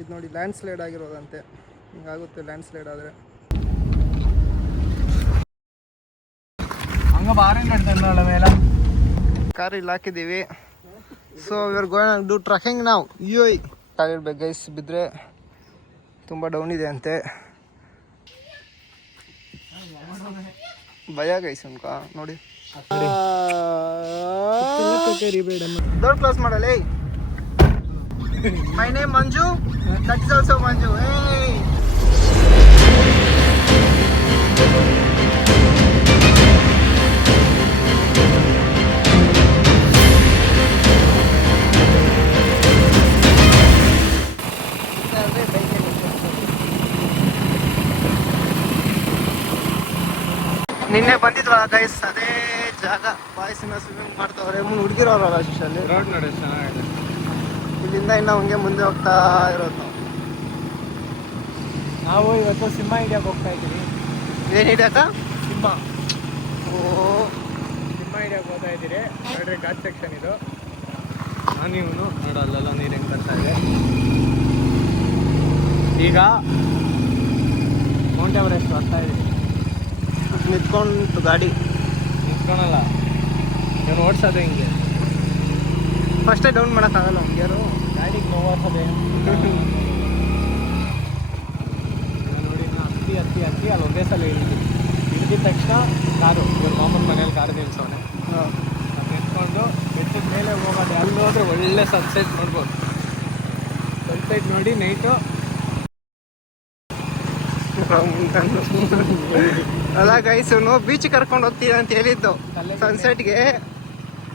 ಇದು ನೋಡಿ land slide ಆಗಿರೋದಂತೆ, ಹಿಂಗಾಗುತ್ತೆ land slide ಆದರೆ. ಹಂಗ ಬಾರ ಮೇಲೆ ಕಾರ್ ಇಲ್ಲಿ ಹಾಕಿದ್ದೀವಿ. So we are going do trekking ನಾವು. ಕಾಲಿರ್ಬೇಕು ಗೈಸ್, ಬಿದ್ದರೆ ತುಂಬ ಡೌನ್ ಇದೆ ಅಂತೆ. ಭಯ ಗೈಸ್ ಅನ್ಕ ನೋಡಿ. ಡೋರ್ ಕ್ಲೋಸ್ ಮಾಡಲಿ. My name Manju, that is also Manju. ನಿನ್ನೆ ಬಂದಿದ್ವಲ್ಲ ಗೈಸ್, ಅದೇ ಜಾಗ. ಬಾಯ್ಸಿನ ಸ್ವಿಮ್ಮಿಂಗ್ ಮಾಡ್ತವ್ರೆ, ಹುಡುಗಿರೋರಲ್ಲ ಅಷ್ಟಲ್ಲಿ. ರೋಡ್ ನೋಡಿ ಚೆನ್ನಾಗಿದೆ. ಇಲ್ಲಿಂದ ಇನ್ನು ಹಂಗೆ ಮುಂದೆ ಹೋಗ್ತಾ ಇರೋದು ನಾವು ಇವತ್ತು ಸಿಂಹ ಹಿಡಿಯಕ್ಕೆ ಹೋಗ್ತಾ ಇದ್ದೀವಿ. ಏನು ಹಿಡಿಯಕ್ಕ? ಸಿಂಹ. ಸಿಂಹ ಹಿಡಿಯಕ್ಕೆ ಹೋಗ್ತಾ ಇದ್ದೀರಿ ನೋಡ್ರಿ. ಘಾಟ್ ಸೆಕ್ಷನ್ ಇದು. ನೀವು ನೋಡಲ್ಲ ನೀರು ಹೆಂಗೆ ಬರ್ತಾ ಇದೆ. ಈಗ ಮೌಂಟ್ ಎವರೆಸ್ಟ್ ಬರ್ತಾ ಇದ್ದೀವಿ. ನಿಂತ್ಕೊಂಡು ಗಾಡಿ ನಿಂತ್ಕೊಳಲ್ಲ, ನಾನು ಓಡಿಸೋದು ಹಿಂಗೆ. ಫಸ್ಟೇ ಡೌನ್ ಮಾಡೋಕ್ಕಾಗಲ್ಲ ಹಂಗ್ಯಾರು ಗಾಡಿಗೆ ನೋವಾಗ್ತದೆ. ನೋಡಿ ಹತ್ತಿ ಅಲ್ಲಿ ಒಂದೇ ಸಲ ಹಿಡಿದಿದ ತಕ್ಷಣ ಕಾರು ಇವ್ರ ಮಾಮನ ಮನೇಲಿ ಕಾರು ನಿಲ್ಸೋನೆ. ಅದು ನಿಂತ್ಕೊಂಡು ಬೆಟ್ಟದ ಮೇಲೆ ಹೋಗೋದು. ಅಲ್ಲಿ ಹೋದ್ರೆ ಒಳ್ಳೆ ಸನ್ಸೆಟ್ ನೋಡ್ಬೋದು. ಸನ್ಸೆಟ್ ನೋಡಿ ನೈಟು. ಅಲ್ಲ ಗೈಸ್, ಬೀಚ್ ಕರ್ಕೊಂಡು ಹೋಗ್ತೀನಿ ಅಂತ ಹೇಳಿದ್ದು ಸನ್ಸೆಟ್ಗೆ.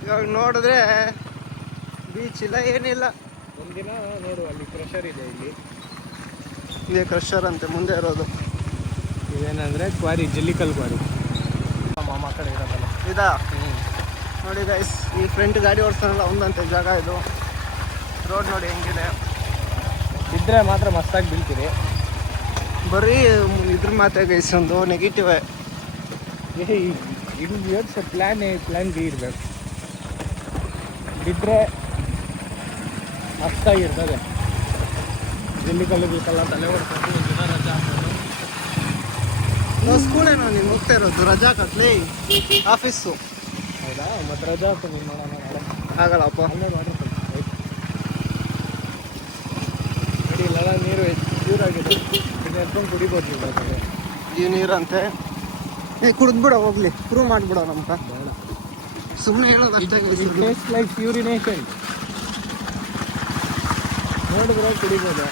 ಇವಾಗ ನೋಡಿದ್ರೆ ಬೀಚ್ ಇಲ್ಲ, ಏನಿಲ್ಲ. ಒಂದಿನ ನೋಡು, ಅಲ್ಲಿ ಕ್ರಷರ್ ಇದೆ. ಇದೆ ಕ್ರಷರ್ ಅಂತೆ ಮುಂದೆ ಇರೋದು. ಇದೇನಂದ್ರೆ ಕ್ವಾರಿ, ಜಲ್ಲಿಕಲ್ ಕ್ವಾರಿ. ಮಾಮ ಕಡೆ ಇರೋದಲ್ಲ ಇದಾ. ನೋಡಿ ಗೈಸ್, ಈ ಫ್ರಂಟ್ ಗಾಡಿ ಓಡಿಸ್ತಾನಲ್ಲ ಒಂದಂತೆ ಜಾಗ ಇದು. ರೋಡ್ ನೋಡಿ ಹೆಂಗಿದೆ. ಇದ್ರೆ ಮಾತ್ರ ಮಸ್ತಾಗಿ ಬೀಳ್ತೀರಿ. ಬರೀ ಇದ್ರ ಮಾತೆ ಗೈಸ್, ಒಂದು ನೆಗೆಟಿವ್. ಇದು ಯೋಚಿಸ ಪ್ಲ್ಯಾನ್ ಬಿ ಇರಬೇಕು. ಬಿದ್ದರೆ ಮಸ್ತಾಗಿರ್ತದೆ. ಜಲ್ಲಿಕಲ್ಲು ತಲೆ ಹೊಡ್ಕೊಂಡು ಒಂದಿನ ರಜಾ ಹಾಕೋದು. ಸ್ಕೂಲೇನೋ ನೀನು ಹೋಗ್ತಾ ಇರೋದು? ರಜಾ ಕಟ್ಲಿ ಆಫೀಸು. ಹೌದಾ? ಮತ್ತು ರಜಾ ಹಾಕೊಂಡು ನೀನು ಮಾಡೋಣ ನಾಳೆ. ಆಗಲ್ಲಪ್ಪ. ಅಲ್ಲೇ ವಾಟರ್ ನಡಿ. ಇಲ್ಲೆಲ್ಲ ನೀರು ಪ್ಯೂರಾಗಿದೆ. ಇದು ಎತ್ಕೊಂಡು ಕುಡಿಬೋದು ನೀವು. ಈ ನೀರಂತೆ ಕುಡಿದ್ಬಿಡ, ಹೋಗ್ಲಿ ಪ್ರೂವ್ ಮಾಡಿಬಿಡ. ನಮ್ಗ ಬೇಡ, ಸುಮ್ಮನೆ ಹೇಳೋದು ಅಷ್ಟೇ. Taste like urination. ನೋಡಿದ್ರೆ ಕುಡಿಬೋದು.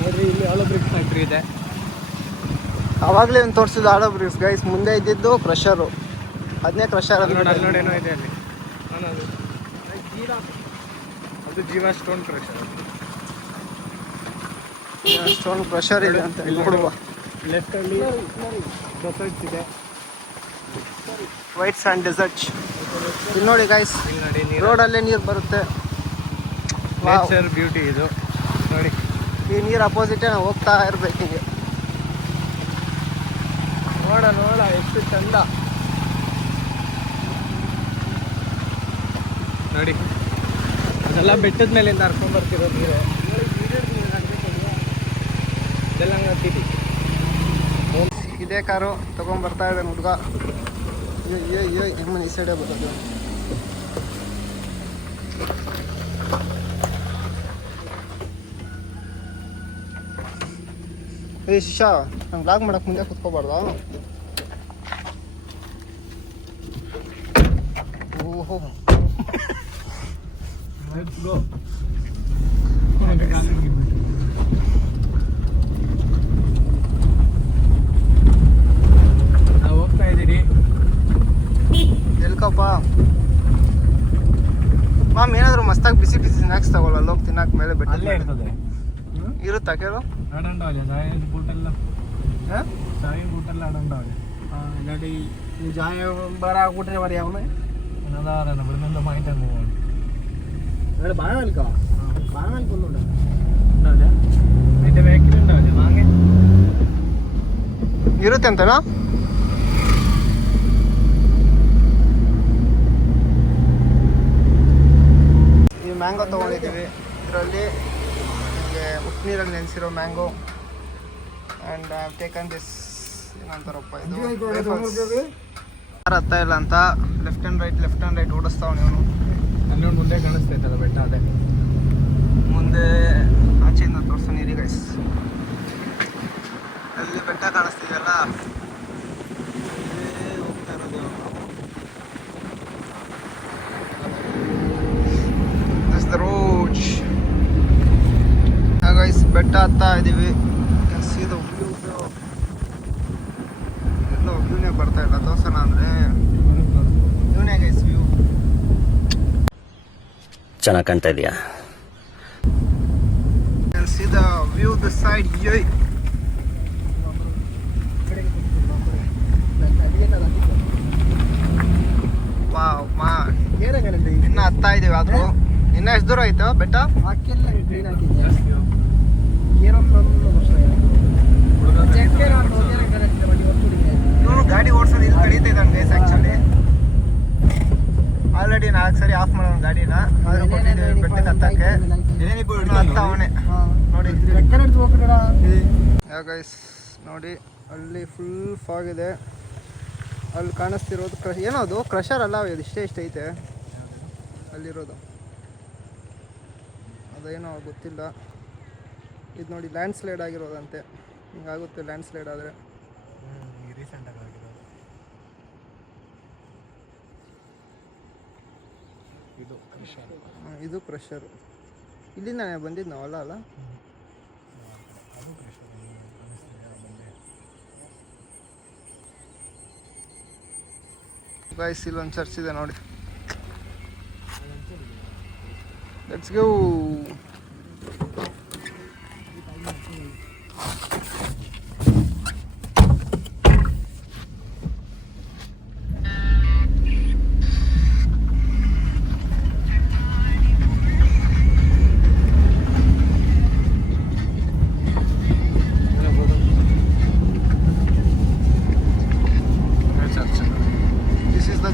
ನೋಡ್ರಿ, ಇಲ್ಲಿ ಆಲೋ ಬ್ರಿಕ್ಸ್ ಫ್ಯಾಕ್ಟ್ರಿ ಇದೆ. ಅವಾಗಲೇ ಒಂದು ತೋರಿಸಿದ್ದು ಆಲೋ ಬ್ರಿಕ್ಸ್ ಗೈಸ್. ಮುಂದೆ ಇದ್ದಿದ್ದು ಕ್ರಷರು, ಅದನ್ನೇ ಕ್ರಷರ್ ಅಂತ. ನೋಡಿ, ಅಲ್ಲಿ ಏನೋ ಇದೆ ಅಲ್ಲಿ. ಅದು ಜೀವ ಸ್ಟೋನ್ ಕ್ರಷರ್. ಸ್ಟೋನ್ ಕ್ರಷರ್ ಇದೆ ಅಂತ ನೋಡುವ. ಲೆಫ್ಟಲ್ಲಿ ಡೆಸರ್ಟ್ಸ್ ಇದೆ. White sand deserts. ಇಲ್ಲಿ ನೋಡಿ ಗೈಸ್, ರೋಡಲ್ಲೇ ನೀರು ಬರುತ್ತೆ. ನೇಚರ್ ಬ್ಯೂಟಿ ಇದು ನೋಡಿ. ಈ ನೀರು ಅಪೋಸಿಟೇ ನಾವು ಹೋಗ್ತಾ ಇರ್ಬೇಕು ಹಿಂಗೆ. ನೋಡ ಎಷ್ಟು ಚಂದ ನೋಡಿ. ಅದೆಲ್ಲ ಬೆಟ್ಟದ ಮೇಲಿಂದ ಹರ್ಕೊಂಡು ಬರ್ತಿರೋ ನೀರು. ಇದೆಲ್ಲ ಹಂಗೆ ಹತ್ತಿದ್ವಿ. ಇದೇ ಕಾರು ತಗೊಂಡ್ಬರ್ತಾ ಇದ್ದಾನೆ ಹುಡುಗ. ಹೆಮ್ಮನೆ ಈ ಸೈಡೇ ಬರ್ತದೆ. ಶಿಶಾ, ನಂಗೆ ಬ್ಲಾಗ್ ಮಾಡಕ್ಕೆ ಮುಂದೆ ಕುತ್ಕೋಬಾರ್ದ? ಓಹೋ, ನಾವು ಹೋಗ್ತಾ ಇದ್ದೀರಿ. ಎಲ್ಕಪ್ಪ ಮಾಮ್, ಏನಾದರೂ ಮಸ್ತಾಗಿ ಬಿಸಿ ಸ್ನ್ಯಾಕ್ಸ್ ತಗೊಳ್ಳ. ಹೋಗಿ ತಿನ್ನಕ್ಕೆ ಮೇಲೆ ಬೆಟ್ಟ ಅಲ್ಲೇ ಇರ್ತದೆ. ಇರುತ್ತಾ ಕೇಳು? ಆಡಂಡಾವಲೆ ಸಾಯಿನ ಬೂಟೆಲ್ಲ, ಸಾಯಿನ ಬೂಟೆಲ್ಲ ಆಡಂಡಾವಲೆ. ಗಾಡಿ ಜಾಯ ಬರ ಆಗ್ಬಿಟ್ರೆ ಮರಿ ಅವನೇ എന്നതാണ് ഇവിടെ നിന്ന് പോയിട്ട് ബാഴ വലിക്കോ? ബാഴ വലിക്കൊന്നുണ്ട് ഉണ്ടാവില്ല. അതിന്റെ ബാക്കിലുണ്ടാവില്ല മാങ്ങ ಇರುತ್ತೆ ಅಂತನಾ? ಈ ಮ್ಯಾಂಗೋ ತೊಗೊಂಡಿದ್ದೀವಿ. ಇದರಲ್ಲಿ ನನಗೆ ಉಪ್ಪುನೀರಲ್ಲಿ ನೆನೆಸಿರೋ mango and I have taken this ಏನಂತಾರಪ್ಪ ಇದು ಯಾರು ಹತ್ತ ಇಲ್ಲ ಅಂತ ಲೆಫ್ಟ್ ಆ್ಯಂಡ್ ರೈಟ್ ಓಡಿಸ್ತಾವನು ಇವನು. ಅಲ್ಲೊಂದು ಮುಂದೆ ಕಾಣಿಸ್ತೈತಲ್ಲ ಬೆಟ್ಟ, ಅದೇ ಮುಂದೆ ಆಚೆಯಿಂದ ತೋರಿಸ್ತಾನೆ ಇರಿ ಗೈಸ್. ಅಲ್ಲಿ ಬೆಟ್ಟ ಕಾಣಿಸ್ತಿದೆಯಲ್ಲ, ಹೋಗ್ತಾ ಇರೋದು. This the road. ಗೈಸ್ ಬೆಟ್ಟ ಹತ್ತಾ ಇದ್ದೀವಿ. ಸೀದಾ ಎಲ್ಲೋ ವ್ಯೂನೇ ಬರ್ತಾ ಇಲ್ಲ, ತೋರ್ಸೋಣ ಅಂದರೆ ಇವನೇ ಗೈಸ್ ವ್ಯೂ. ಚೆನ್ನಾಗಿ ಕಾಣ್ತಾ ಇದೆಯಾ? See the view this side. Yay. Wow man. ಇನ್ನ ಹತ್ತಾ ಇದೀವಿ. ಆದ್ರೂ ಇನ್ನ ಎಷ್ಟು ದೂರ ಆಯ್ತು ಬೆಟ್ಟ? ಇವನು ಗಾಡಿ ಓಡಿಸೋದು ಇಲ್ಲಿ ಕಳೀತಾ ಇದ್ದಾನೆ ಗೈಸ್. ಆಕ್ಚುಲಿ ಆಲ್ರೆಡಿ 4 ಸರಿ ಆಫ್ ಮಾಡೋಣ ಗಾಡಿನ. ಆದ್ರೂ ಕೊಟ್ಟಿದ್ದೀವಿ ಬೆಟ್ಟಕ್ಕೆ ಹತ್ತಕ್ಕೆ. ಹತ್ತವನೆ ನೋಡಿ. ಗೈಸ್ ನೋಡಿ, ಅಲ್ಲಿ ಫುಲ್ ಫಾಗ್ ಇದೆ. ಅಲ್ಲಿ ಕಾಣಿಸ್ತಿರೋದು ಏನದು ಕ್ರಷರ್ ಅಲ್ಲ, ಇದು ಇಷ್ಟೇ ಐತೆ ಅಲ್ಲಿರೋದು. ಅದೇನೋ ಗೊತ್ತಿಲ್ಲ. ಇದು ನೋಡಿ ಲ್ಯಾಂಡ್ ಸ್ಲೈಡ್ ಆಗಿರೋದಂತೆ. ಹಿಂಗಾಗುತ್ತೆ ಲ್ಯಾಂಡ್ ಸ್ಲೈಡ್ ಆದರೆ. ಇದು ಕ್ರಷರ್. ಇಲ್ಲಿಂದ ಬಂದಿದ್ದು ನಾವಲ್ಲ ಅಲ್ಲ. ಗೈಸ್ ಇಲ್ಲೊಂದು ಚರ್ಚ್ ಇದೆ ನೋಡಿ. Let's go.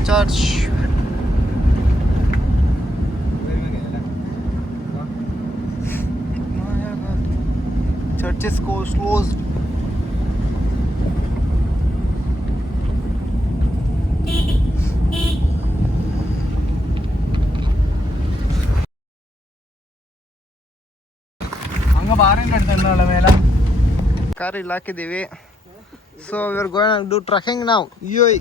Church. Church is closed. ಹಂಗ ಬಾರೇನ್ ಕಟ್ತಲ್ಲ ಮೇಲೆ ಕಾರ್ ಇಲ್ಲಿ ಹಾಕಿದ್ದೀವಿ. So we are going to do trekking now. ಯೋಯ್.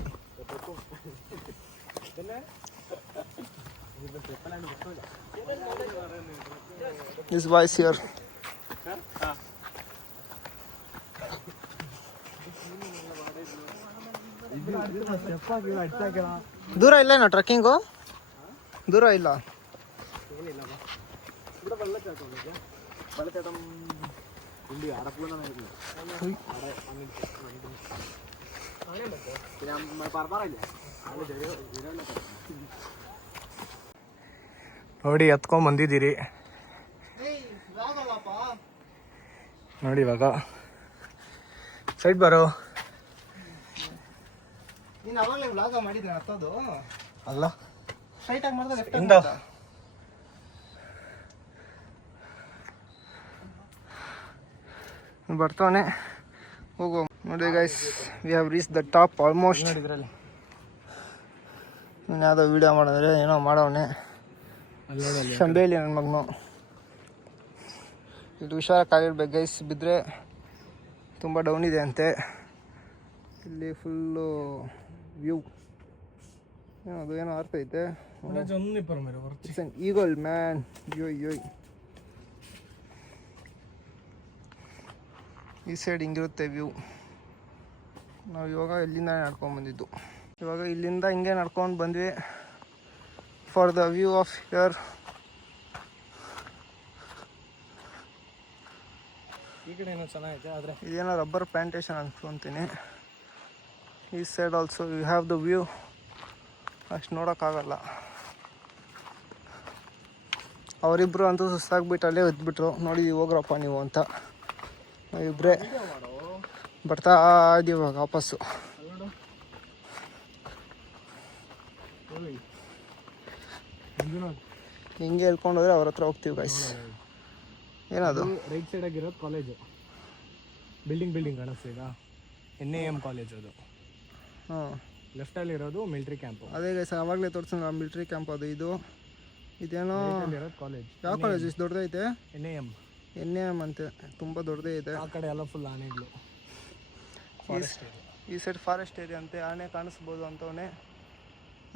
This boy is here. ದೂರ ಇಲ್ಲ ನಾ ಟ್ರೆಕ್ಕಿಂಗು? ದೂರ ಇಲ್ಲ. ನೋಡಿ ಎತ್ಕೊಂಡ್ ಬಂದಿದ್ದೀರಿ ನೋಡಿ. ಇವಾಗ ಸೈಡ್ ಬರೋ. ನೀನು ಅವಾಗಲೇ ವ್ಲಾಗ ಮಾಡಿದ್ರೆ ಹತ್ತೋದು ಅಲ್ಲ, ಸ್ಟ್ರೈಟ್ ಆಗಿ ಮಾಡಿದ್ರೆ ಲೆಫ್ಟ್ ಇಂದ ಬರ್ತಾನೆ. ಹೋಗೋ ನೋಡಿ guys, we have reach the top almost. ಇದರಲ್ಲಿ ನೀನು ಯಾವುದೋ ವೀಡಿಯೋ ಮಾಡಿದ್ರೆ ಏನೋ ಮಾಡವನೆ ಶಂಬೇಲಿ ನನ್ನ ಮಗನು. ಇಲ್ಲಿ ಹುಷಾರಾಗಿರ್ಬೇಕು ಗೈಸ್, ಬಿದ್ದರೆ ತುಂಬ ಡೌನ್ ಇದೆ ಅಂತೆ. ಇಲ್ಲಿ ಫುಲ್ಲು ವ್ಯೂ ಏನದು ಏನೋ ಅರ್ಥೈತೆ. It's an eagle man. ಯೋಯ್. ಈ ಸೈಡ್ ಹಿಂಗಿರುತ್ತೆ ವ್ಯೂ. ನಾವು ಇವಾಗ ಇಲ್ಲಿಂದ ನಡ್ಕೊಂಡ್ಬಂದಿದ್ದು. ಇವಾಗ ಇಲ್ಲಿಂದ ಹಿಂಗೆ ನಡ್ಕೊಂಡು ಬಂದ್ವಿ for the view of here. ಈ ಕಡೆ ಏನೋ ಚೆನ್ನಾಗೈತೆ, ಆದರೆ ಇದೇನೋ ರಬ್ಬರ್ ಪ್ಲಾಂಟೇಶನ್ ಅನ್ಕೊಂತೀನಿ. ಈ side also you have the view. ಅಷ್ಟು ನೋಡೋಕ್ಕಾಗಲ್ಲ. ಅವರಿಬ್ಬರು ಅಂತೂ ಸುಸ್ತಾಗ್ಬಿಟ್ಟು ಅಲ್ಲೇ ಎದ್ಬಿಟ್ರು. ನೋಡಿ ಹೋಗ್ರಪ್ಪ ನೀವು ಅಂತ. ನಾವಿಬ್ಬರೇ ಬರ್ತಾ ಇದ್ದೀವಿ ಇವಾಗ ವಾಪಸ್ಸು. ಹಿಂಗೆ ಹೇಳ್ಕೊಂಡು ಹೋದ್ರೆ ಅವ್ರ ಹತ್ರ ಹೋಗ್ತೀವಿ ಗೈಸ್. ಏನದು? ರೈಟ್ ಸೈಡಾಗಿರೋದು ಕಾಲೇಜು, ಬಿಲ್ಡಿಂಗ್ ಕಾಣಿಸ್ತು ಈಗ, NAM ಕಾಲೇಜ್ ಅದು. ಹಾಂ, ಲೆಫ್ಟಲ್ಲಿರೋದು ಮಿಲ್ಟ್ರಿ ಕ್ಯಾಂಪು. ಅದೇ ಗೈಸ್ ಆವಾಗಲೇ ತೋರಿಸಿದ ಮಿಲ್ಟ್ರಿ ಕ್ಯಾಂಪ್ ಅದು. ಇದೇನೋ ಇರೋದು ಕಾಲೇಜ್. ಯಾವ ಕಾಲೇಜ್ ಇಷ್ಟು ದೊಡ್ಡದೈತೆ? NAM ಅಂತೆ, ತುಂಬ ದೊಡ್ಡದೇ ಇದೆ. ಆ ಕಡೆ ಎಲ್ಲ ಫುಲ್ ಆನೆಗಳು. ಈ ಸೈಡ್ ಫಾರೆಸ್ಟ್ ಏರಿಯಾ ಅಂತೆ, ಆನೆ ಕಾಣಿಸ್ಬೋದು ಅಂತವನೇ.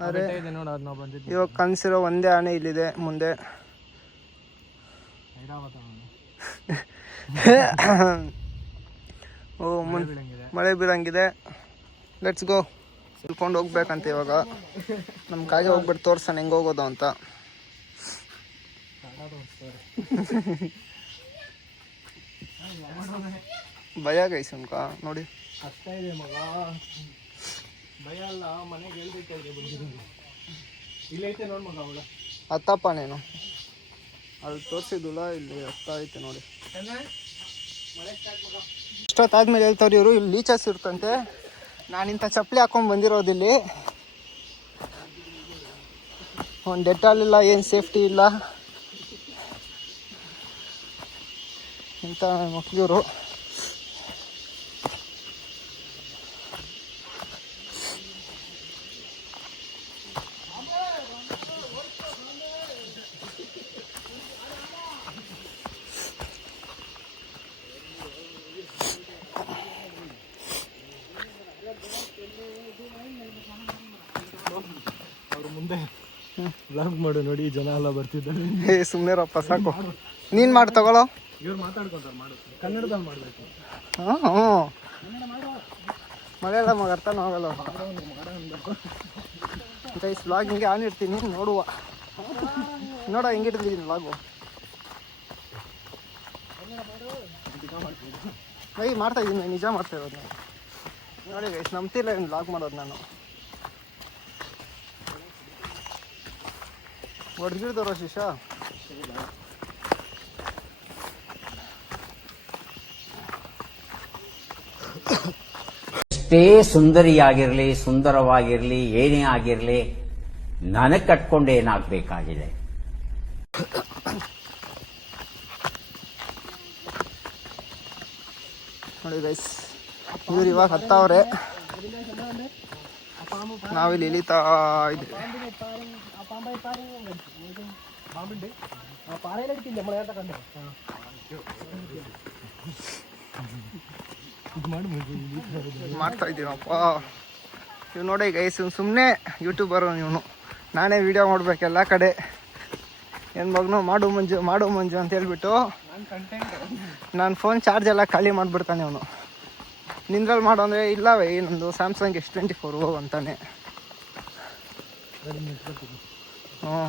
ಆದರೆ ಇದೆ ನೋಡು, ಅದು ನಾವು ಬಂದಿದ್ದು ಇವಾಗ ಕಾಣಿಸಿರೋ ಒಂದೇ ಆನೆ ಇಲ್ಲಿದೆ ಮುಂದೆ. ಐರಾವತ ಓ ಮಳೆ ಬೀಳಂಗಿದೆ. Let's go. ಇಳ್ಕೊಂಡು ಹೋಗ್ಬೇಕಂತ ಇವಾಗ. ನಮ್ಮ ಕಾಗೆ ಹೋಗ್ಬಿಟ್ಟು ತೋರ್ಸೋಣ ಹೆಂಗೆ ಹೋಗೋದು ಅಂತ. ಭಯ ಗೈಸ್ ಉನ್ಕ ನೋಡಿ. ಅಷ್ಟೇ ಇದೆ ಮಗ, ಭಯ ಅಲ್ಲ, ಮನೆಗೆ ಹೇಳ್ಬೇಕಾದ್ರೆ ಬಂದಿರೋದು. ಇಲ್ಲೈತೆ ನೋಡಿ ಮಗ ಅವಳ ಹತ್ತಪ್ಪ ನೀನು. ಅಲ್ಲಿ ತೋರಿಸಿದ್ದಿಲ್ಲ, ಇಲ್ಲಿ ಹತ್ತ ಐತೆ ನೋಡಿ. ಇಷ್ಟೊತ್ತಾದ್ಮೇಲೆ ಹೇಳ್ತಾವ್ರಿ ಇವರು, ಇಲ್ಲಿ ಲೀಚಸ್ ಇರ್ತಂತೆ. ನಾನಿಂಥ ಚಪ್ಪಲಿ ಹಾಕೊಂಡು ಬಂದಿರೋದಿಲ್ಲಿ. ಒಂದು ಡೆಟಾಲ್ ಇಲ್ಲ, ಏನು ಸೇಫ್ಟಿ ಇಲ್ಲ. ಇಂಥ ಮಕ್ಕಳಿವರು. ಅವ್ರ ಮುಂದೆ ಬ್ಲಾಗ್ ಮಾಡು ನೋಡಿ, ಜನ ಎಲ್ಲ ಬರ್ತಿದ್ದಾರೆ. ಸುಮ್ಮನೆ ರಪ್ಪ ಸಾಕು, ನೀನು ಮಾಡಿ ತಗೊಳ್ಳೋ. ಇವ್ರು ಮಾತಾಡ್ಕೊಂತಾರೆ, ಮಾಡುತ್ತೆ ಕನ್ನಡದಲ್ಲಿ ಮಾಡಬೇಕು. ಹಾಂ, ಮಳೆಯಲ್ಲ ಮಗ ಅರ್ಥನೂ ಆಗಲ್ಲ. ಗೈಸ್ ವ್ಲಾಗ್ ಹಿಂಗೆ ಆನ್ ಇರ್ತೀನಿ, ನೋಡುವ. ನೋಡ ಹೆಂಗಿಟ್ಟಿದ್ದೀನಿ ವ್ಲಾಗು. ಮಾಡ್ತಾ ಇದ್ದೀನಿ, ನಿಜ ಮಾಡ್ತಾ ಇರೋದು ನಾನು. ನೋಡಿ ಗೈಸ್, ನಂಬ್ತಿಲ್ಲ ಏನು ವ್ಲಾಗ್ ಮಾಡೋದು ನಾನು. ಹೊಡೆದಿಡ್ತಾರೋ ಶಿಶಾ. ಎಷ್ಟೇ ಸುಂದರಿಯಾಗಿರಲಿ, ಸುಂದರವಾಗಿರಲಿ, ಏನೇ ಆಗಿರಲಿ, ನನಗೆ ಕಟ್ಕೊಂಡು ಏನಾಗಬೇಕಾಗಿದೆ. ನೋಡಿ ಗೈಸ್, ಇವ್ರು ಇವಾಗ ಹತ್ತವ್ರೆ, ನಾವಿಲ್ಲಿ ಇಳಿತಾ ಇದ್ವಿ. ಮಾಡ್ತಾ ಇದ್ದೀನಪ್ಪ. ಇವ್ ನೋಡಿ ಗೈಸ್, ಇವ್ನು ಸುಮ್ಮನೆ ಯೂಟ್ಯೂಬರು ಇವನು. ನಾನೇ ವಿಡಿಯೋ ಮಾಡ್ಬೇಕೆಲ್ಲ ಕಡೆ. ಏನು ಮಗನು ಮಾಡು ಮಂಜು ಅಂತ ಹೇಳ್ಬಿಟ್ಟು ನಾನು ಫೋನ್ ಚಾರ್ಜ್ ಎಲ್ಲ ಖಾಲಿ ಮಾಡಿಬಿಡ್ತಾನೆ ಅವನು. ನಿಂದ್ರಲ್ಲಿ ಮಾಡು ಅಂದರೆ ಇಲ್ಲವೇ, ನಮ್ಮದು ಸ್ಯಾಮ್ಸಂಗ್ S24 ಅಂತಾನೆ. ಹ್ಞೂ,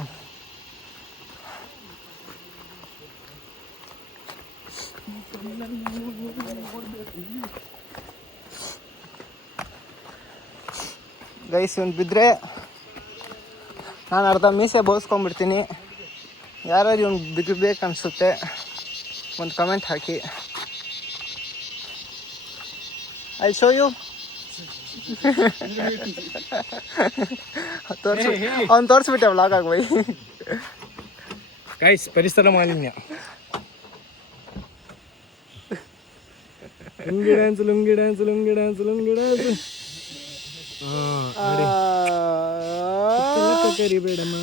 ಗೈಸ್ ಒಂದು ಬಿದ್ದರೆ ನಾನು ಅರ್ಧ ಮೀಸೆ ಬೋಳ್ಸ್ಕೊಂಡ್ಬಿಡ್ತೀನಿ. ಯಾರಾದ್ರು ಇವ್ನು ಬಿದ್ದಬೇಕನ್ಸುತ್ತೆ, ಒಂದು ಕಮೆಂಟ್ ಹಾಕಿ. I show you. ಅವ್ನು ತೋರಿಸ್ಬಿಟ್ಟೆ ವ್ಲಾಗ್ ಆಗಿ ಬೈ. ಗೈಸ್, ಪರಿಸರ ಮಾಲಿನ್ಯ. ಲುಂಗಿ ಡ್ಯಾನ್ಸ್. ಕರಿಬೇಡಮ್ಮ.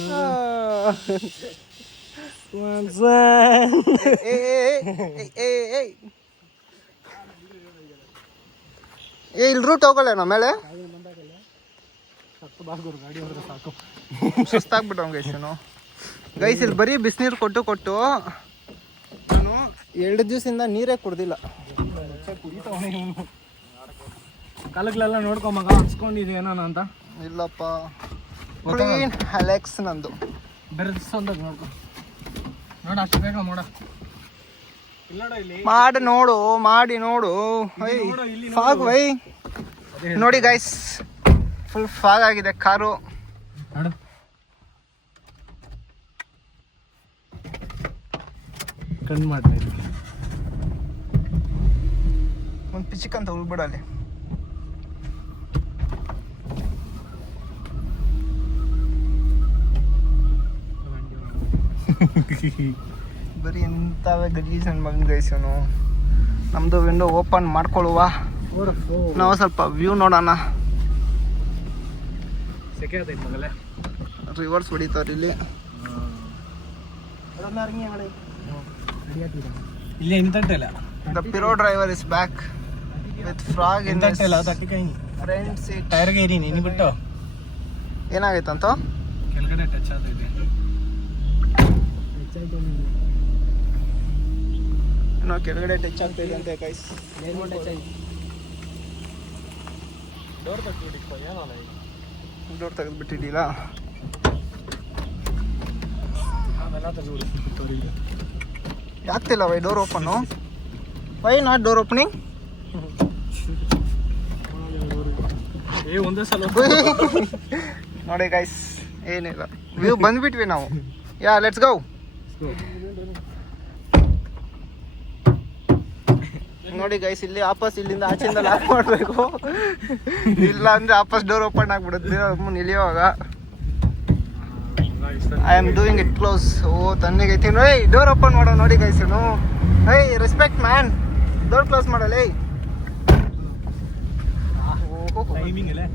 ಇಲ್ಲಿ ರೂಟ್ ಹೋಗಲ್ಲ ಮೇಲೆ. ಸುಸ್ತಾಗ್ಬಿಟ್ಟು ಗೈಸನು. ಗೈಸ್ ಇಲ್ಲಿ ಬರೀ ಬಿಸಿನೀರು ಕೊಟ್ಟು ನಾನು 2 ದಿವಸದಿಂದ ನೀರೇ ಕುಡ್ದಿಲ್ಲ. ಕಾಲಗಳೆಲ್ಲ ನೋಡ್ಕೊ ಮಗ, ಹಚ್ಕೊಂಡಿದೇನೋ ಅಂತ. ಇಲ್ಲಪ್ಪ, ಕ್ಲೀನ್ ಅಲೆಕ್ಸ್ ನಂದು. ಬೆರೆಸಂದಾಗ ನೋಡ್ಕೊ. ನೋಡ, ಅಷ್ಟು ಬೇಗ ಮಾಡ. ಮಾಡಿ ನೋಡು. ಫಾಗ್ ವೈ ನೋಡಿ ಗೈಸ್, ಫುಲ್ ಫಾಗ್ ಆಗಿದೆ ಕಾರು. ಕಣ್ ಮಾಡ್ತಾ ಇದ್ದೀನಿ. ಒಂದು ಪಿಚಿಕಂತ ಉಳ್ಬಿಡಲ್ಲಿ. ಬರೀ ಎಂಥವೇ ಗಲೀಜ್ ನನ್ನ ಮಗನ ಗೈಸ್ ಇವನು. ನಮ್ಮದು ವಿಂಡೋ ಓಪನ್ ಮಾಡ್ಕೊಳ್ಳುವ, ನಾವು ಸ್ವಲ್ಪ ವ್ಯೂ ನೋಡೋಣ. ಸೆಕೆ ಅದೈತೆ ಮಗಲೇ. ರಿವರ್ಸ್ ಹೊಡಿತಾರೆ ಇಲ್ಲಿ. ಇಲ್ಲೇ ಇಂತಂಟಲ್ಲ. The Piro driver is back with frog in his front seat. ಟೈರ್ಗೆ ಇರಿ ನೀನು ಬಿಟ್ಟು ಏನಾಗೈತಂತ ಕೆಳಗಡೆ ಟಚ್ ಆದೈತೆ. ಏನೋ ಕೆಳಗಡೆ ಟಚ್ ಆಗ್ತಾ ಇದೆ ಅಂತೆ ಗೈಸ್. ಡೋರ್ ತೆಗ್ದುಬಿಟ್ಟಿಪ್ಪ, ಏನಲ್ಲ ಈಗ ಡೋರ್ ತೆಗೆದ್ಬಿಟ್ಟಿದ್ದೀರಾ? ಆಮೇಲೆ ತೆಗ್ದುಬಿಡಿ. ಆಗ್ತಿಲ್ಲ why door open? Why not door opening? ಒಂದೇ ಸಲ ನೋಡಿ ಗೈಸ್, ಏನಿಲ್ಲ, ವ್ಯೂ ಬಂದ್ಬಿಟ್ವಿ ನಾವು. Yeah let's go. ನೋಡಿ ಗೈಸ್, ಇಲ್ಲಿ ವಾಪಸ್ ಇಲ್ಲಿಂದ ಆಚೆಯಿಂದ ಲಾಕ್ ಮಾಡಬೇಕು, ಇಲ್ಲ ಅಂದ್ರೆ ವಾಪಸ್ ಡೋರ್ ಓಪನ್ ಆಗ್ಬಿಡುತ್ತೆ ನಿಲ್ಲಿಯುವಾಗ. I am doing it close. ಓ ತಣ್ಣಗೈತಿ. ಏಯ್ ಡೋರ್ ಓಪನ್ ಮಾಡೋ ನೋಡಿ ಗೈಸ್ ಇವನು. ಏಯ್ ರೆಸ್ಪೆಕ್ಟ್ ಮ್ಯಾನ್, ಡೋರ್ ಕ್ಲೋಸ್ ಮಾಡಲ್ಲ. ಟೈಮಿಂಗ್ ಅಲ್ಲೇ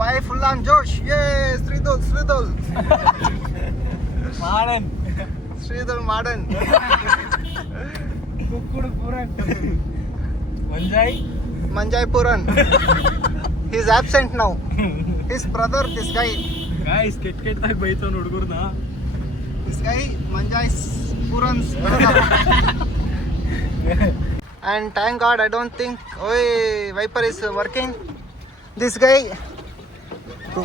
ಬಾಯ್ ಫುಲ್ ಆನ್ ಜೋಶ್. ಯೇ ಶ್ರೀಧೋಲ್ ಮಾಡನ್ ಶ್ರೀಧೋಲ್ ಮಾಡನ್. ಕುಕ್ಕುಡು ಪೂರ ಮಂಜಾಯ್ ಪೂರನ್. He is absent now. His brother this guy. Guys ಕೆಟ್ಟಾಗಿ ಬೈತಾವ ಹುಡುಗರ್ನ. This guy Manjai Puran's brother. And thank God I don't think Viper is working. This guy, bro,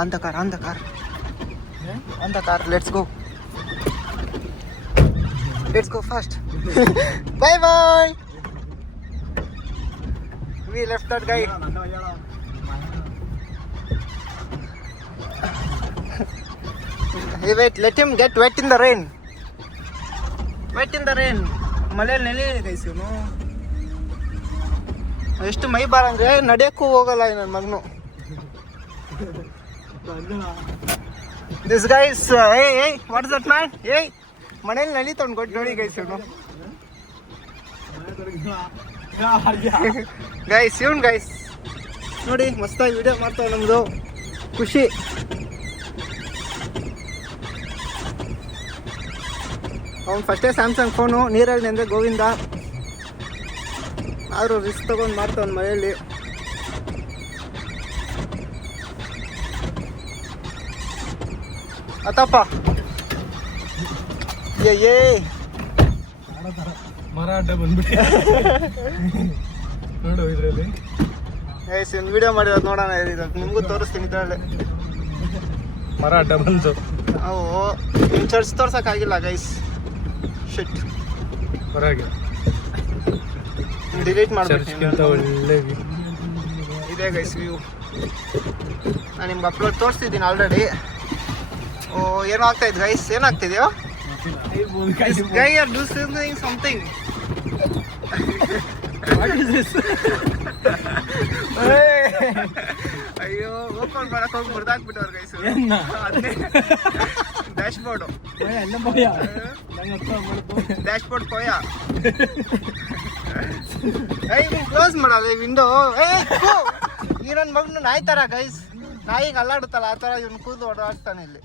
on the car, on the car. Let's go fast. Bye. We left that guy. Hey wait, let him get wet in the rain. ಮಳೆಯಲ್ಲಿ ನೆನೆಯಿದೆ guys ಇವನು. ಎಷ್ಟು ಮೈ ಬಾರಂದ್ರೆ ನಡೆಯಕ್ಕೂ ಹೋಗಲ್ಲ ನನ್ನ ಮಗನು. This guys, ಏಯ್ what is that man? ಏಯ್ ಮನೇಲಿ ನೆನೀತವ್ನು ಕೊಟ್ಟು ನೋಡಿ ಗೈಸ್ ಇವನು. ಗೈಸ್ ಇವನ್ ಗೈಸ್ ನೋಡಿ ಮಸ್ತಾಗಿ ವಿಡಿಯೋ ಮಾಡ್ತಾವ. ನಮ್ಮದು ಖುಷಿ. ಅವ್ನು ಫಸ್ಟೇ ಸ್ಯಾಮ್ಸಂಗ್ ಫೋನು, ನೀರಲ್ಲಿ ನೆಂದರೆ ಗೋವಿಂದ. ಆದರೂ ರಿಸ್ಕ್ ತೊಗೊಂಡು ಮಾಡ್ತಾವ್ನು ಮಳೆಯಲ್ಲಿ. ಅತ್ತಪ್ಪ ಏ ಮರ ಅಡ್ಡ ಬಂದ್ಬಿಟ್ಟು ನೋಡು ಇದರಲ್ಲಿ. ಏಸ್ ಒಂದು ವಿಡಿಯೋ ಮಾಡಿರೋದು ನೋಡೋಣ, ನಿಮಗೂ ತೋರಿಸ್ತೀನಿ ಇದರಲ್ಲಿ. ಮರ ಅಡ್ಡ ಬಂತು. ಅವು ನಿಮ್ಮ ಚರ್ಚ್ ತೋರ್ಸೋಕ್ಕಾಗಿಲ್ಲ ಗೈಸ್. ಶಿಟ್, ಹೊರಗೆ ಡಿಲೀಟ್ ಮಾಡ್ಬೇಕು. ಒಳ್ಳೆ ಇದೇ ಗೈಸ್ ವ್ಯೂ. ನಾನು ನಿಮ್ಗೆ ಅಪ್ಲೋಡ್ ತೋರಿಸ್ತಿದ್ದೀನಿ ಆಲ್ರೆಡಿ. ಓ ಏನೋ ಆಗ್ತಾಯಿದ್ದು ಗೈಸ್, ಏನಾಗ್ತಿದೆಯೋ? Guy are do something. ಅಯ್ಯೋ ಓಪನ್ ಮಾಡಕ್ ಹೋಗಿ ಮುರಿದಾಕ್ಬಿಟ್ಟವ್ರು ಗೈಸ್. ಡ್ಯಾಶ್ ಬೋರ್ಡ್ ಪೋಯ. ಕ್ಲೋಸ್ ಮಾಡಲ್ಲ ವಿಂಡೋ. ಈ ನನ್ನ ಮಗನು ನಾಯಿ ಥರ ಗೈಸ್, ನಾಯಿಗೆ ಅಲ್ಲಾಡುತ್ತಲ್ಲ ಆ ಥರ ಇವನು ಕೂದಲು ಓಡಾಡ್ತಾನೆ ಇಲ್ಲಿ.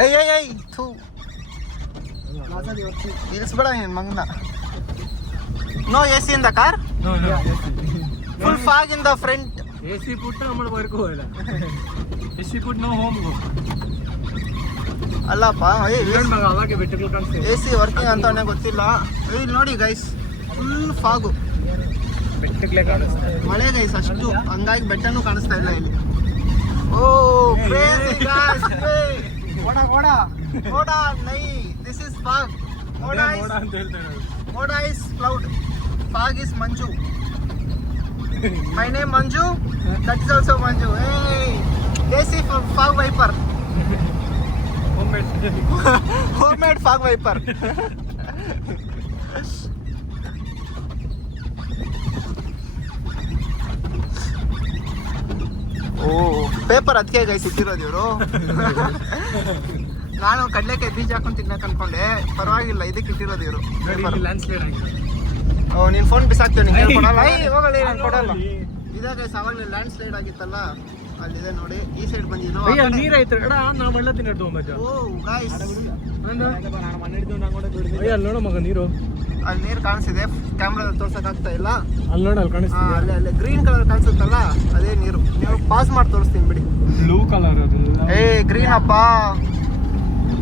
ಐ ಥೂ ಇಳಿಸ್ಬೇಡ ನಿನ್ನ ಮಗನ. No AC in the car? No. Full fog in the front. AC put നമ്മൾ work പോയല്ല. AC put no home go. ಅಲ್ಲಪ್ಪ ಮಗ ಅವಾಗ ಬೆಟ್ಟಗಳು ಕಾಣಿಸ್ತಿದೆ. AC ವರ್ಕಿಂಗ್ ಅಂತಾನೆ ಗೊತ್ತಿಲ್ಲ. ಇಲ್ಲಿ ನೋಡಿ ಗೈಸ್, ಫುಲ್ ಫಾಗು, ಬೆಟ್ಟಗಳೇ ಕಾಣಿಸ್ತಾರೆ. ಮಳೆ ಗೈಸ್ ಅಷ್ಟು, ಹಂಗಾಗಿ ಬೆಟ್ಟನೂ ಕಾಣಿಸ್ತಾ ಇಲ್ಲ ಇಲ್ಲಿ. ಓ ಕ್ರೇಜಿ ಗಾಯ್ಸ್. ಓಡಾ ನೈ, ದಿಸ್ ಇಸ್ ಫಾಗ್. ಓಡಾ ಅಂತ ಹೇಳ್ತಾರೆ. Moda is cloud, fog is Manju. My name Manju, that is also Manju. Hey, AC fog viper. Homemade fog viper. O paper ಅದಕ್ಕೆ ಗೈಸ್ ಇಟ್ಟಿರೋದು ಇವರು. ನಾನು ಕಡ್ಲೆಕಾಯಿ ಬೀಜ ಹಾಕೊಂಡು ತಿನ್ನಕ್ ಅನ್ಕೊಂಡೆ, ಪರವಾಗಿಲ್ಲ, ಇದಕ್ಕೆ ಇಟ್ಟಿರೋದು ಇವರು. ಲ್ಯಾಂಡ್ ಸ್ಲೈಡ್ ಆಗಿದೆ. ಓ ನಿನ್ ಫೋನ್ ಬಿಸಾಕ್ತೇವೆ, ನಿಂಗೆ ಕೊಡಲ್ಲ. ಹೋಗಲಿ, ನಾನು ಕೊಡಲ್ಲ. ಇದಾಗ ಅವಾಗಲೇ ಲ್ಯಾಂಡ್ ಸ್ಲೈಡ್ ಆಗಿತ್ತಲ್ಲ, ಅಲ್ಲಿದೆ ನೋಡಿ. ಈ ಸೈಡ್ ಬಂದಿದ್ದು ನೀರ್ ಐತ್ರ ಕಡ ನಾ ಮಳ್ಳ ತಿನ್ನೋದು ಮಜಾ. ಓ ಗಾಯ್ಸ್, ಅಲ್ಲಿ ನೋಡು ಮಗ ನೀರು, ಅಲ್ಲಿ ನೀರು ಕಾಣಿಸಿದೆ, ಕ್ಯಾಮ್ರಾದಲ್ಲಿ ತೋರ್ಸಕ್ ಆಗ್ತಾ ಇಲ್ಲ. ಅಲ್ಲಿ ನೋಡು, ಅಲ್ಲಿ ಕಾಣಿಸ್ತಿದೆ. ಅಲ್ಲೇ ಗ್ರೀನ್ ಕಲರ್ ಕಾಣಿಸುತ್ತಲ್ಲ, ಅದೇ ನೀರು. ನೀವು ಪಾಸ್ ಮಾಡಿ ತೋರಿಸ್ತೀನಿ ಬಿಡಿ. ಬ್ಲೂ ಕಲರ್ ಅದು. ಏ ಗ್ರೀನ್ ಅಪ್ಪ,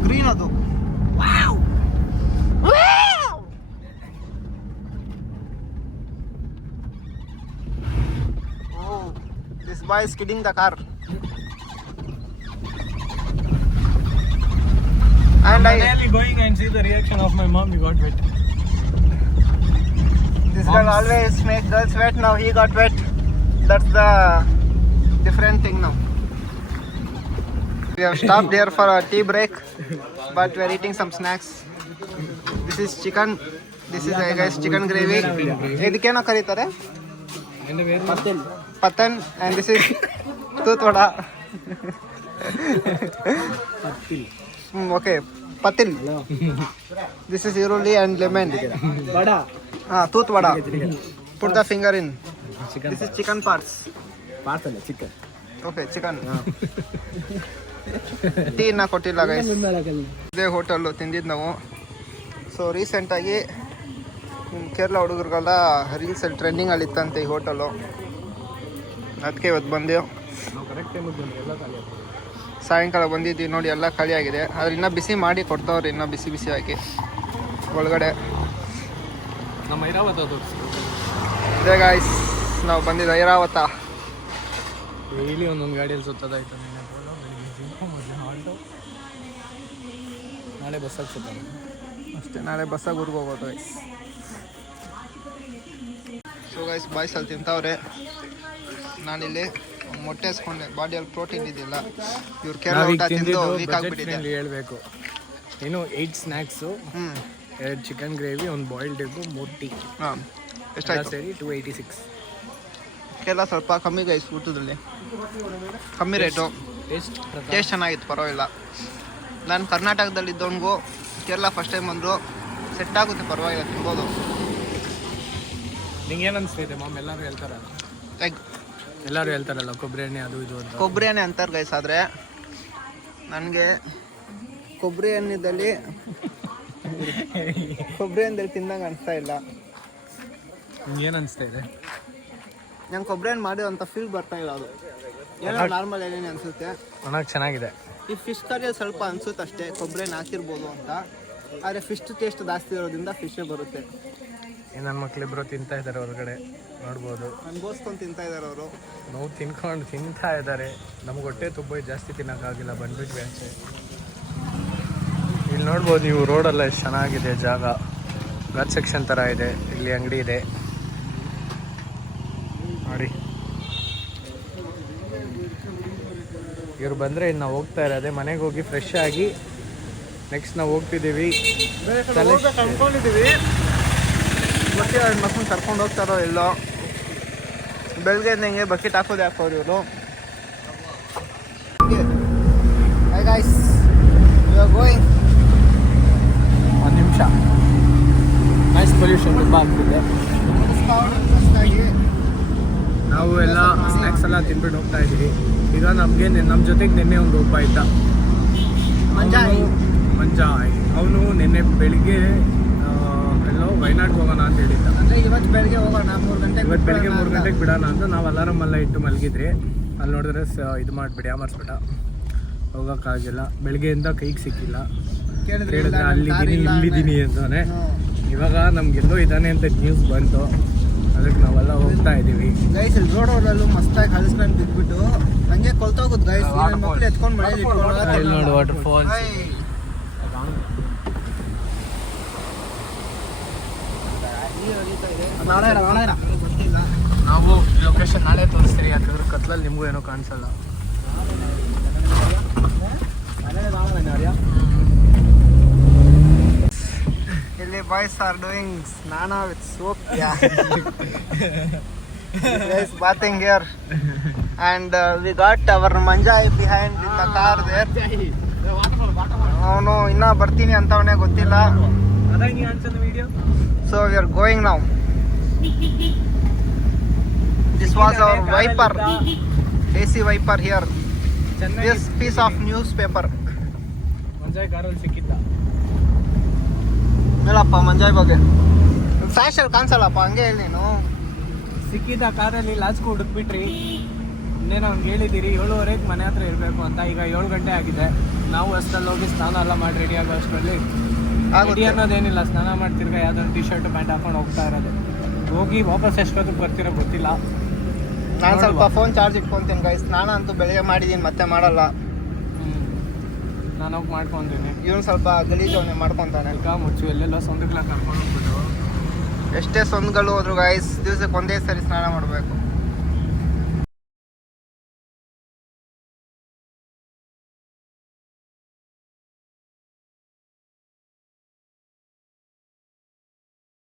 ಗ್ರೀನ್ ಅದು. This boy is kidding the car. And I going and see the reaction of my mom. We got wet. This girl always make girls wet. Now he got wet. That's the different thing now. We have stopped here for a tea break, but we are eating some snacks. This is chicken. This is guys chicken gravy. ಇದಕ್ಕೇನೋ ಕರೀತಾರೆ ಪತನ್, and this is tooth vada. Okay, patil. This is ಈರುಳ್ಳಿ and lemon. Vada. Tooth vada. Put the finger in. This is chicken parts. Parts ಅಲ್ಲ, chicken. Okay, chicken. Tea ಇನ್ನ ಕೊಟ್ಟಿಲ್ಲ guys. ಇದೇ hotel ತಿಂದಿದ್ದು ನಾವು. So ರೀಸೆಂಟಾಗಿ ಕೇರಳ ಹುಡುಗರಿಗೆಲ್ಲ ರೀಲ್ಸಲ್ಲಿ ಟ್ರೆಂಡಿಂಗಲ್ಲಿ ಇತ್ತಂತೆ ಈ ಹೋಟೆಲು. ಅದಕ್ಕೆ ಇವತ್ತು ಬಂದೆವು. ಸಾಯಂಕಾಲ ಬಂದಿದ್ದೀವಿ ನೋಡಿ, ಎಲ್ಲ ಖಾಲಿಯಾಗಿದೆ. ಆದ್ರೆ ಇನ್ನೂ ಬಿಸಿ ಮಾಡಿ ಕೊಡ್ತಾವ್ರಿ, ಇನ್ನೂ ಬಿಸಿ ಬಿಸಿ ಹಾಕಿ ಒಳಗಡೆ. ನಮ್ಮ ಐರಾವತ ಇದೇ ಗಾಯ್ಸ್, ನಾವು ಬಂದಿದ್ದು ಐರಾವತ. ಡೈಲಿ ಒಂದೊಂದು ಗಾಡಿಯಲ್ಲಿ ಸುತ್ತದಾಯ್ತು. ನಾಳೆ ಬಸ್ಸಾಗಿ ಸುತ್ತಾನೆ ಅಷ್ಟೇ, ನಾಳೆ ಬಸ್ಸಾಗಿ ಊರಿಗೆ ಹೋಗೋದು ಗೈಸ್. ಸೊ ಗೈಸ್ ಬಾಯ್ಸ್ ಅಲ್ಲಿ ತಿಂತವ್ರೆ, ನಾನಿಲ್ಲಿ ಮೊಟ್ಟೆ ಹಸ್ಕೊಂಡೆ. ಬಾಡಿಯಲ್ಲಿ ಪ್ರೋಟೀನ್ ಇದೆಯಲ್ಲ, ಇವ್ರು ಕೇರಳ ಊಟ ತಿಂದು ವೀಕ್ ಆಗಿಬಿಟ್ಟಿದೆ. ಹೇಳ್ಬೇಕು ಏನು 8 snacks, 2 chicken gravy, 1 boiled egg, 3 tea. ಹಾಂ, ಎಷ್ಟಾಯ್ತು ಸೇರಿ 286. ಕೇರಳ ಸ್ವಲ್ಪ ಕಮ್ಮಿ ಗೈಸ್, ಊಟದಲ್ಲಿ ಕಮ್ಮಿ ರೇಟು. ಟೇಸ್ಟ್ ಚೆನ್ನಾಗಿತ್ತು, ಪರವಾಗಿಲ್ಲ. ನಾನು ಕರ್ನಾಟಕದಲ್ಲಿ ಇದ್ದವನಿಗೂ ಕೇರಳ ಫಸ್ಟ್ ಟೈಮ್ ಬಂದರು, ಸೆಟ್ ಆಗುತ್ತೆ, ಪರವಾಗಿಲ್ಲ, ತಿನ್ಬೋದು. ನಿಂಗೆ ಏನು ಅನಿಸ್ತೈತೆ ಮಾಮ್? ಎಲ್ಲರೂ ಹೇಳ್ತಾರಲ್ಲ, ಎಗ್ ಎಲ್ಲರೂ ಹೇಳ್ತಾರಲ್ಲ ಕೊಬ್ಬರಿ ಎಣ್ಣೆ ಅದು ಇದು ಅಂತ. ಕೊಬ್ಬರಿ ಎಣ್ಣೆ ಅಂತಾರೆ ಗೈಸ್, ಆದರೆ ನನಗೆ ಕೊಬ್ಬರಿ ಎಣ್ಣೆದಲ್ಲಿ ತಿಂದಂಗೆ ಅನಿಸ್ತಾ ಇಲ್ಲ. ಏನು ಅನಿಸ್ತಾ ಇದೆ? ನಂಗೆ ಕೊಬ್ಬರಿ ಎಣ್ಣೆ ಮಾಡಿ ಅಂತ ಫೀಲ್ ಬರ್ತಾ ಇಲ್ಲ. ಅದು ಏನೋ ನಾರ್ಮಲ್ ಎಣ್ಣೆ ಅನಿಸುತ್ತೆ. ಒಣಗಿ ಚೆನ್ನಾಗಿದೆ. ಈ ಫಿಶ್ ಕರಿಯಲ್ಲಿ ಸ್ವಲ್ಪ ಅನಿಸುತ್ತೆ ಅಷ್ಟೇ ಕೊಬ್ಬರಿ ಎಣ್ಣೆ ಹಾಕಿರ್ಬೋದು ಅಂತ, ಆದರೆ ಫಿಶ್ ಟೇಸ್ಟ್ ಜಾಸ್ತಿ ಇರೋದ್ರಿಂದ ಫಿಶೇ ಬರುತ್ತೆ. ನನ್ನ ಮಕ್ಳಿಬ್ರು ತಿಂತಾ ಇದ್ದಾರೆ ಹೊರಗಡೆ, ನೋಡ್ಬೋದು. ಅನ್ಬೋಸ್ಕೊಂಡು ತಿಂತಾ ಇದ್ದಾರೆ ಅವರು. ನಾವು ತಿನ್ಕೊಂಡು ತಿಂತಾ ಇದ್ದಾರೆ. ನಮ್ಗೆ ಹೊಟ್ಟೆ ತುಂಬ ಜಾಸ್ತಿ ತಿನ್ನೋಕ್ಕಾಗಿಲ್ಲ, ಬಂದ್ಬಿಟ್ವಿ ಅಷ್ಟೇ. ಇಲ್ಲಿ ನೋಡ್ಬೋದು ನೀವು, ರೋಡೆಲ್ಲ ಎಷ್ಟು ಚೆನ್ನಾಗಿದೆ ಜಾಗ. ಗಾಟ್ ಸೆಕ್ಷನ್ ಥರ ಇದೆ, ಇಲ್ಲಿ ಅಂಗಡಿ ಇದೆ ನೋಡಿ. ಇವ್ರು ಬಂದರೆ ಇನ್ನು ನಾವು ಹೋಗ್ತಾ ಇರೋದೆ ಮನೆಗೆ ಹೋಗಿ ಫ್ರೆಶ್ ಆಗಿ ನೆಕ್ಸ್ಟ್ ನಾವು ಹೋಗ್ತಿದ್ದೀವಿ. ಕರ್ಕೊಂಡಿದ್ದೀವಿ, ಮತ್ತೆ ಮಕ್ಕಳು ಕರ್ಕೊಂಡು ಹೋಗ್ತಾರೋ ಎಲ್ಲೋ. ಬೆಳಗ್ಗೆ ಹಿಂಗೆ ಬಕೆಟ್ ಹಾಕೋದು ಹಾಕೋರು ಇವರು. ಗೋಯಿಂಗ್ 1 ನಿಮಿಷ. ನಾಯ್ಸ್ ಪೊಲ್ಯೂಷನ್ ತುಂಬ ಆಗ್ತಿದೆ. ನಾವು ಎಲ್ಲ ಸ್ನ್ಯಾಕ್ಸ್ ಎಲ್ಲ ತಿನ್ಬಿಟ್ಟು ಹೋಗ್ತಾ ಇದ್ದೀವಿ. ಈಗ ನಮಗೆ ನಮ್ಮ ಜೊತೆಗೆ ನಿನ್ನೆ ಒಂದು ಒಬ್ಬ ಇದ್ದ, ಮಂಜಾಯ್. ಅವನು ನಿನ್ನೆ ಬೆಳಿಗ್ಗೆ ಎಲ್ಲೋ ವಯನಾಡ್ಗೆ ಹೋಗೋಣ ಅಂತ ಹೇಳಿದ್ದ. ಅಂದರೆ ಇವತ್ತು ಬೆಳಗ್ಗೆ ಹೋಗೋಣ 3 ಗಂಟೆಗೆ. ಇವತ್ತು ಬೆಳಿಗ್ಗೆ 3 ಗಂಟೆಗೆ ಬಿಡೋಣ ಅಂತ ನಾವು ಅಲಾರಮ್ ಎಲ್ಲ ಇಟ್ಟು ಮಲಗಿದ್ರಿ. ಅಲ್ಲಿ ನೋಡಿದ್ರೆ ಇದು ಮಾಡಿಬಿಡಿ, ಯಾಮರ್ಸ್ಬಿಟ್ಟ. ಹೋಗೋಕ್ಕಾಗಿಲ್ಲ. ಬೆಳಗ್ಗೆಯಿಂದ ಕೈಗೆ ಸಿಕ್ಕಿಲ್ಲ. ಹೇಳಿದ್ರೆ ಅಲ್ಲಿದ್ದೀನಿ ಇಲ್ಲಿದ್ದೀನಿ ಅಂತಾನೆ. ಇವಾಗ ನಮ್ಗೆಲ್ಲೋ ಇದ್ದಾನೆ ಅಂತ ನ್ಯೂಸ್ ಬಂತು, ಅದಕ್ಕೆ ನಾವೆಲ್ಲ ಹೋಗ್ತಾ ಇದ್ದೀವಿ. ಗೈಸ್ ಇಲ್ಲಿ ರೋಡಲ್ಲೂ ಮಸ್ತಾಗಿ ಹಲಸ್ಕೊಂಡು ಬಿದ್ಬಿಟ್ಟು ಹಂಗೆ ಕೊಲ್ತೋಗುತ್ತೆ ಗೈಸ್. ಮಕ್ಕಳು ಎತ್ಕೊಂಡು ಮಳೆಯಲ್ಲಿ ಇಲ್ಲಿ ನೋಡಿ ವಾಟರ್ ಫಾಲ್ಸ್. ನಾವು ಲೊಕೇಶನ್ ನಾಳೆ ತೋರಿಸ್ತೀರಿ, ಯಾಕಂದ್ರೆ ಕತ್ಲಲ್ಲಿ ನಿಮಗೂ ಏನೋ ಕಾಣಿಸಲ್ಲ. ಇಲ್ಲಿ ಬಾಯ್ಸ್ ಆರ್ ಡೂಯಿಂಗ್ ಸ್ನಾನ with soap. Guys bathing here and we got our manjai behind in the car there. ಅವನು ಇನ್ನ ಬರ್ತೀನಿ ಅಂತವನೇ ಗೊತ್ತಿಲ್ಲ. ಅದೇ ನೀ ಅನ್ಸದ video. So we are going now. This was our wiper, AC wiper here. This piece of newspaper. Manjai ಕಾರಲ್ಲಿ ಸಿಕ್ಕಿದ್ದ. ಹೇಳಪ್ಪ ಮಂಜಾಯ್ ಬಗ್ಗೆ. ಫ್ಲಾಶಲ್ಲಿ ಕಾಣಿಸಲ್ಲಪ್ಪ, ಹಂಗೆ ಹೇಳಿ ನೀನು. ಸಿಕ್ಕಿದ್ದ ಕಾರಲ್ಲಿ ಲಾಸ್ಟ್ಗೆ ಹುಡುಕ್ಬಿಟ್ರಿ. ಇನ್ನೇನು ಅವ್ನಿಗೆ ಹೇಳಿದ್ದೀರಿ 7:30 ಮನೆ ಹತ್ರ ಇರಬೇಕು ಅಂತ. ಈಗ 7 ಗಂಟೆ ಆಗಿದೆ. ನಾವು ಅಷ್ಟಲ್ಲಿ ಹೋಗಿ ಸ್ನಾನ ಎಲ್ಲ ಮಾಡಿ ರೆಡಿ ಆಗೋ ಅಷ್ಟರಲ್ಲಿ ರೆಡಿ ಅನ್ನೋದೇನಿಲ್ಲ. ಸ್ನಾನ ಮಾಡ್ತಿರ್ಗ ಯಾವ್ದಾದ್ರು ಟಿ ಶರ್ಟ್ ಪ್ಯಾಂಟ್ ಹಾಕೊಂಡು ಹೋಗ್ತಾ ಇರೋದು. ಹೋಗಿ ವಾಪಸ್ ಎಷ್ಟೊತ್ತಿಗೆ ಬರ್ತಿರೋ ಗೊತ್ತಿಲ್ಲ. ನಾನು ಸ್ವಲ್ಪ ಫೋನ್ ಚಾರ್ಜ್ ಇಟ್ಕೊತೀನಿ ಗೈಸ್. ಸ್ನಾನ ಅಂತೂ ಬೆಳಗ್ಗೆ ಮಾಡಿದ್ದೀನಿ, ಮತ್ತೆ ಮಾಡಲ್ಲ. ನಾನು ಹೋಗಿ ಮಾಡ್ಕೊತೀನಿ. ಇವನು ಸ್ವಲ್ಪ ಗಲೀಜವನ್ನೇ ಮಾಡ್ಕೊತಾನೆ. ಈಗ ಮುಚ್ಚು ಎಲ್ಲೆಲ್ಲ ಸೊಂದಕ್ಲ ಕರ್ಕೊಂಡು ಹೋಗ್ಬಿಟ್ಟು. ಎಷ್ಟೇ ಸೊಂದಗಳು ಹೋದ್ರು ಗೈಸ್ ದಿವ್ಸಕ್ಕೆ ಒಂದೇ ಸರಿ ಸ್ನಾನ ಮಾಡಬೇಕು.